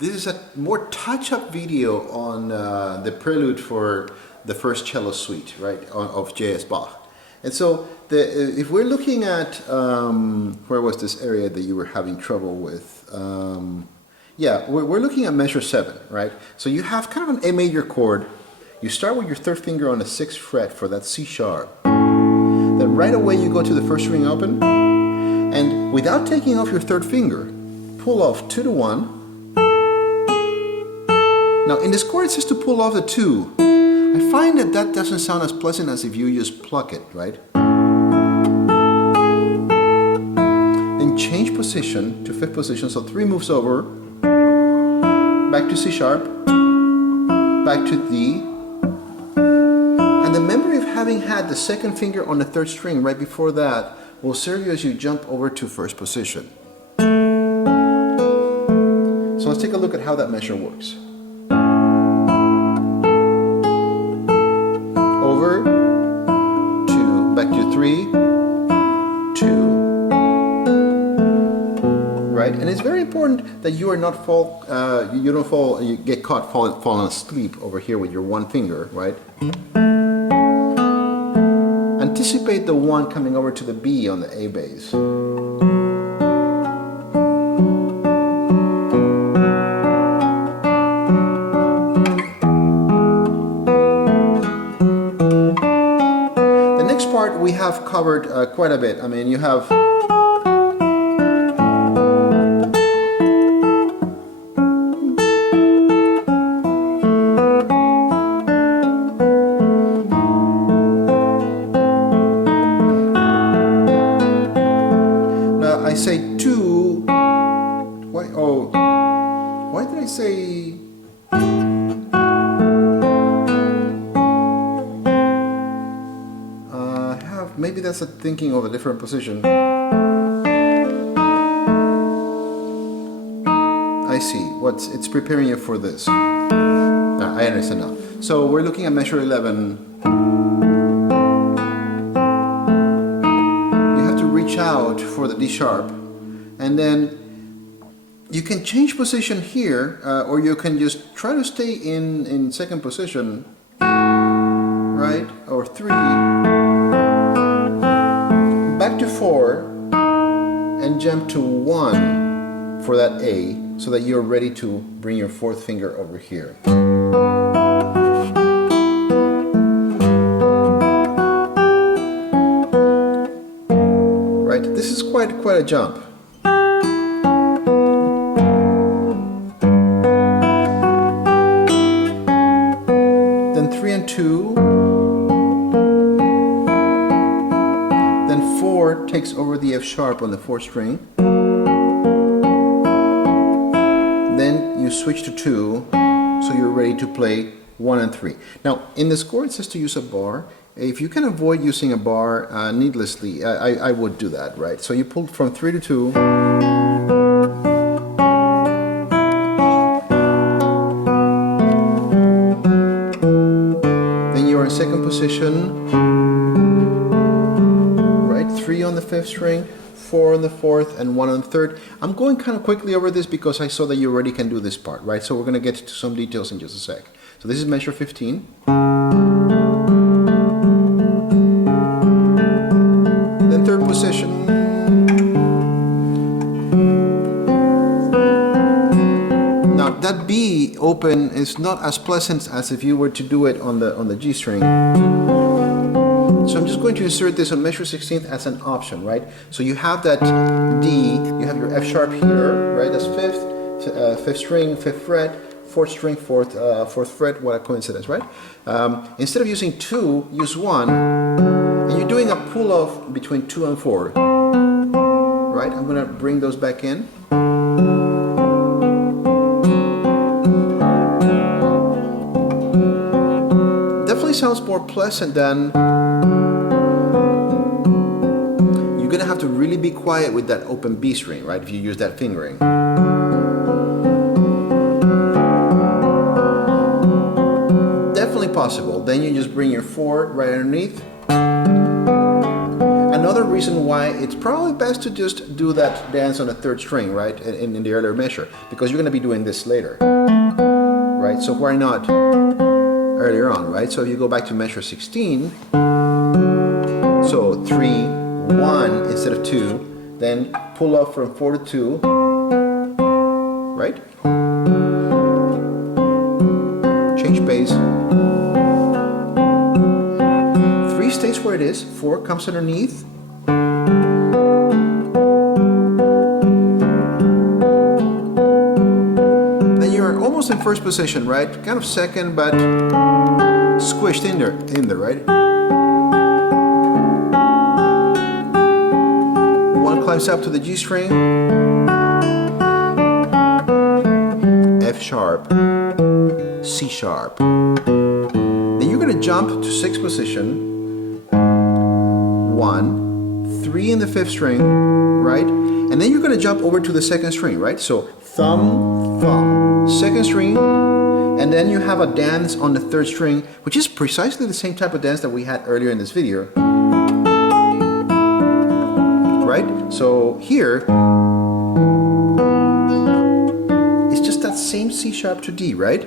This is a more touch-up video on the prelude for the first cello suite, right, of J.S. Bach. And so if we're looking at, where was this area that you were having trouble with? Yeah, we're looking at measure 7, right? So you have kind of an A major chord. You start with your third finger on the 6th fret for that C sharp. Then right away you go to the first string open, and without taking off your third finger, pull off 2 to 1. Now in this chord it says to pull off the 2. I find that that doesn't sound as pleasant as if you just pluck it, right? Then change position to 5th position, so 3 moves over, back to C sharp, back to D, and the memory of having had the 2nd finger on the 3rd string right before that will serve you as you jump over to 1st position. So let's take a look at how that measure works. Over, 2, back to 3, 2. Right? And it's very important that you are not you get caught falling asleep over here with your one finger, right? Anticipate the 1 coming over to the B on the A bass. We have covered quite a bit. I mean, you have now I say 2. Why? Oh, why did I say? Maybe that's a thinking of a different position. I see. It's preparing you for this. I understand now. So we're looking at measure 11. You have to reach out for the D sharp, and then you can change position here, or you can just try to stay in 2nd position, right? Or 3. Back to 4 and jump to 1 for that A, so that you're ready to bring your 4th finger over here. Right? This is quite a jump. Then 3 and 2. 4 takes over the F sharp on the 4th string. Then you switch to 2, so you're ready to play 1 and 3. Now, in the score it says to use a bar. If you can avoid using a bar needlessly, I would do that, right? So you pull from 3 to 2. Then you're in 2nd position. 3 on the 5th string, 4 on the 4th, and 1 on the 3rd. I'm going kind of quickly over this because I saw that you already can do this part, right? So we're going to get to some details in just a sec. So this is measure 15. Then 3rd position. Now that B open is not as pleasant as if you were to do it on the G string. So I'm just going to insert this on measure 16th as an option, right? So you have that D, you have your F sharp here, right? That's 5th string, 5th fret, 4th string, 4th fret. What a coincidence, right? Instead of using 2, use 1, and you're doing a pull off between 2 and 4, right? I'm going to bring those back in. Definitely sounds more pleasant than. You're gonna have to really be quiet with that open B string, right? If you use that fingering. Definitely possible. Then you just bring your 4 right underneath. Another reason why it's probably best to just do that dance on the third string, right, in the earlier measure, because you're going to be doing this later, right? So why not earlier on, right? So if you go back to measure 16, so 3, 1 instead of 2, then pull up from 4 to 2, right? Change bass. 3 stays where it is, 4 comes underneath. Then you're almost in first position, right? Kind of second, but squished in there, right? 1 climbs up to the G string, F sharp, C sharp. Then you're going to jump to 6th position, 1, 3 in the 5th string, right? And then you're going to jump over to the 2nd string, right? So thumb, thumb, 2nd string, and then you have a dance on the 3rd string, which is precisely the same type of dance that we had earlier in this video, right? So here, it's just that same C sharp to D, right?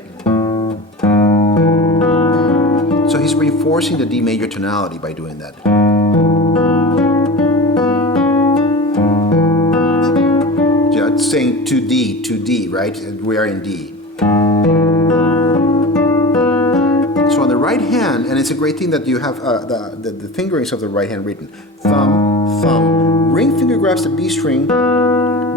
So he's reinforcing the D major tonality by doing that. Yeah, it's saying to D, right? We are in D. So on the right hand, and it's a great thing that you have the fingerings of the right hand written. Thumb, thumb. Ring finger grabs the B string,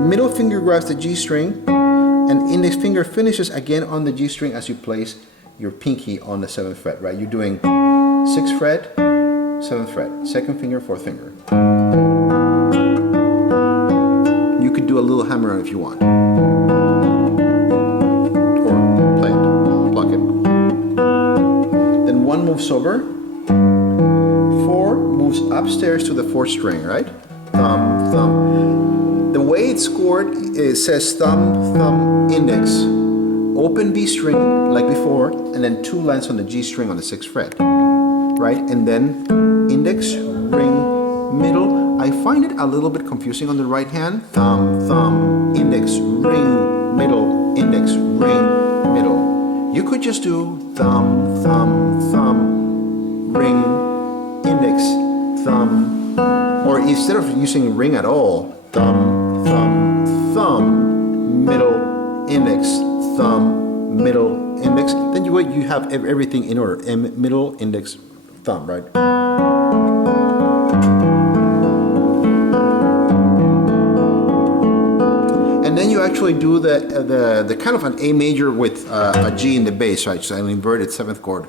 middle finger grabs the G string, and index finger finishes again on the G string as you place your pinky on the 7th fret, right? You're doing 6th fret, 7th fret, 2nd finger, 4th finger. You could do a little hammer on if you want. Or play it, pluck it. Then 1 moves over, 4 moves upstairs to the 4th string, right? Thumb, thumb. The way it's scored, it says thumb, thumb, index. Open B string like before, and then 2 lines on the G string on the 6th fret, right? And then index, ring, middle. I find it a little bit confusing on the right hand. Thumb, thumb, index, ring, middle, index, ring, middle. You could just do thumb, thumb, thumb, ring, index, thumb, or instead of using ring at all, thumb, thumb, thumb, middle, index, thumb, middle, index. Then you have everything in order. Middle, index, thumb, right? And then you actually do the kind of an A major with a G in the bass, right? So an inverted 7th chord.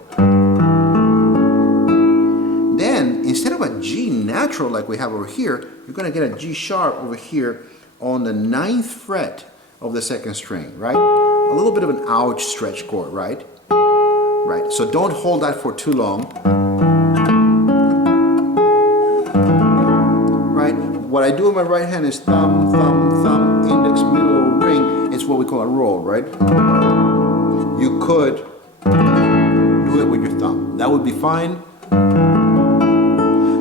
Then instead of a G natural like we have over here, you're going to get a G sharp over here on the 9th fret of the 2nd string, right? A little bit of an ouch stretch chord, right? Right. So don't hold that for too long. Right? What I do with my right hand is thumb, thumb, thumb, index, middle, ring. It's what we call a roll, right? You could do it with your thumb. That would be fine.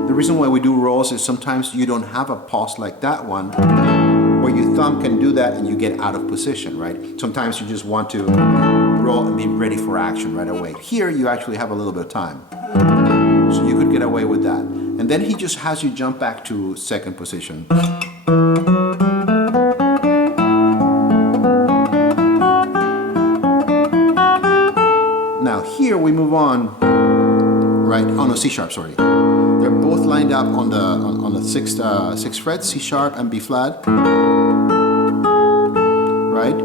The reason why we do rolls is sometimes you don't have a pause like that one, where your thumb can do that and you get out of position, right? Sometimes you just want to roll and be ready for action right away. Here you actually have a little bit of time. So you could get away with that. And then he just has you jump back to 2nd position. Now here we move on, right? Oh no, C sharp, sorry. They're both lined up on the 6th fret, C sharp and B flat. Right?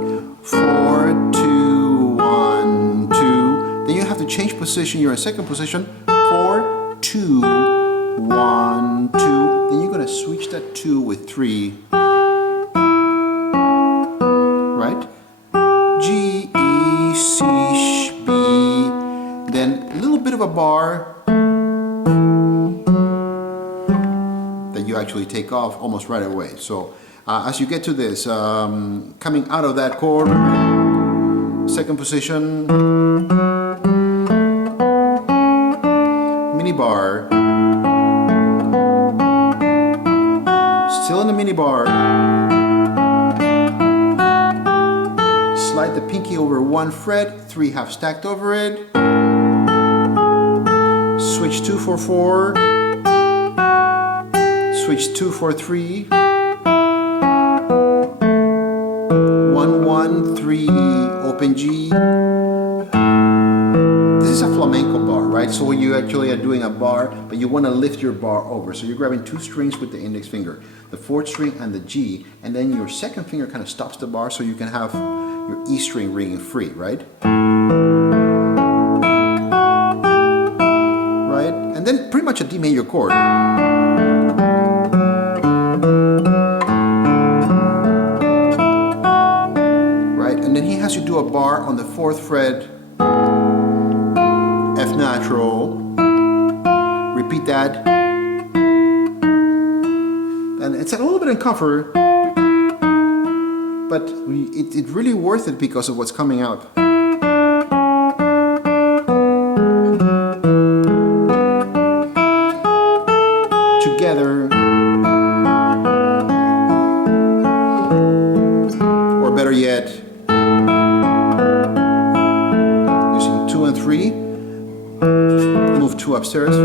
4, 2, 1, 2. Then you have to change position. You're in 2nd position. 4, 2, 1, 2. Then you're going to switch that 2 with 3. Right? G, E, C, B. Then a little bit of a bar that you actually take off almost right away. So as you get to this, coming out of that chord, 2nd position, mini bar, Still in the mini bar. Slide the pinky over 1 fret, 3 half stacked over it. Switch 2 for 4. Switch 2 for 3. 1 1 3 open G. This is a flamenco bar, right? So when you actually are doing a bar, but you want to lift your bar over. So you're grabbing 2 strings with the index finger, the 4th string and the G, and then your second finger kind of stops the bar so you can have your E string ringing free, right? Right? And then pretty much a D major chord. Right? And then he has you do a bar on the 4th fret, F natural, repeat that, and it's a little bit uncomfortable, but it's really worth it because of what's coming out. Together, or better yet, using 2 and 3. Move 2 upstairs.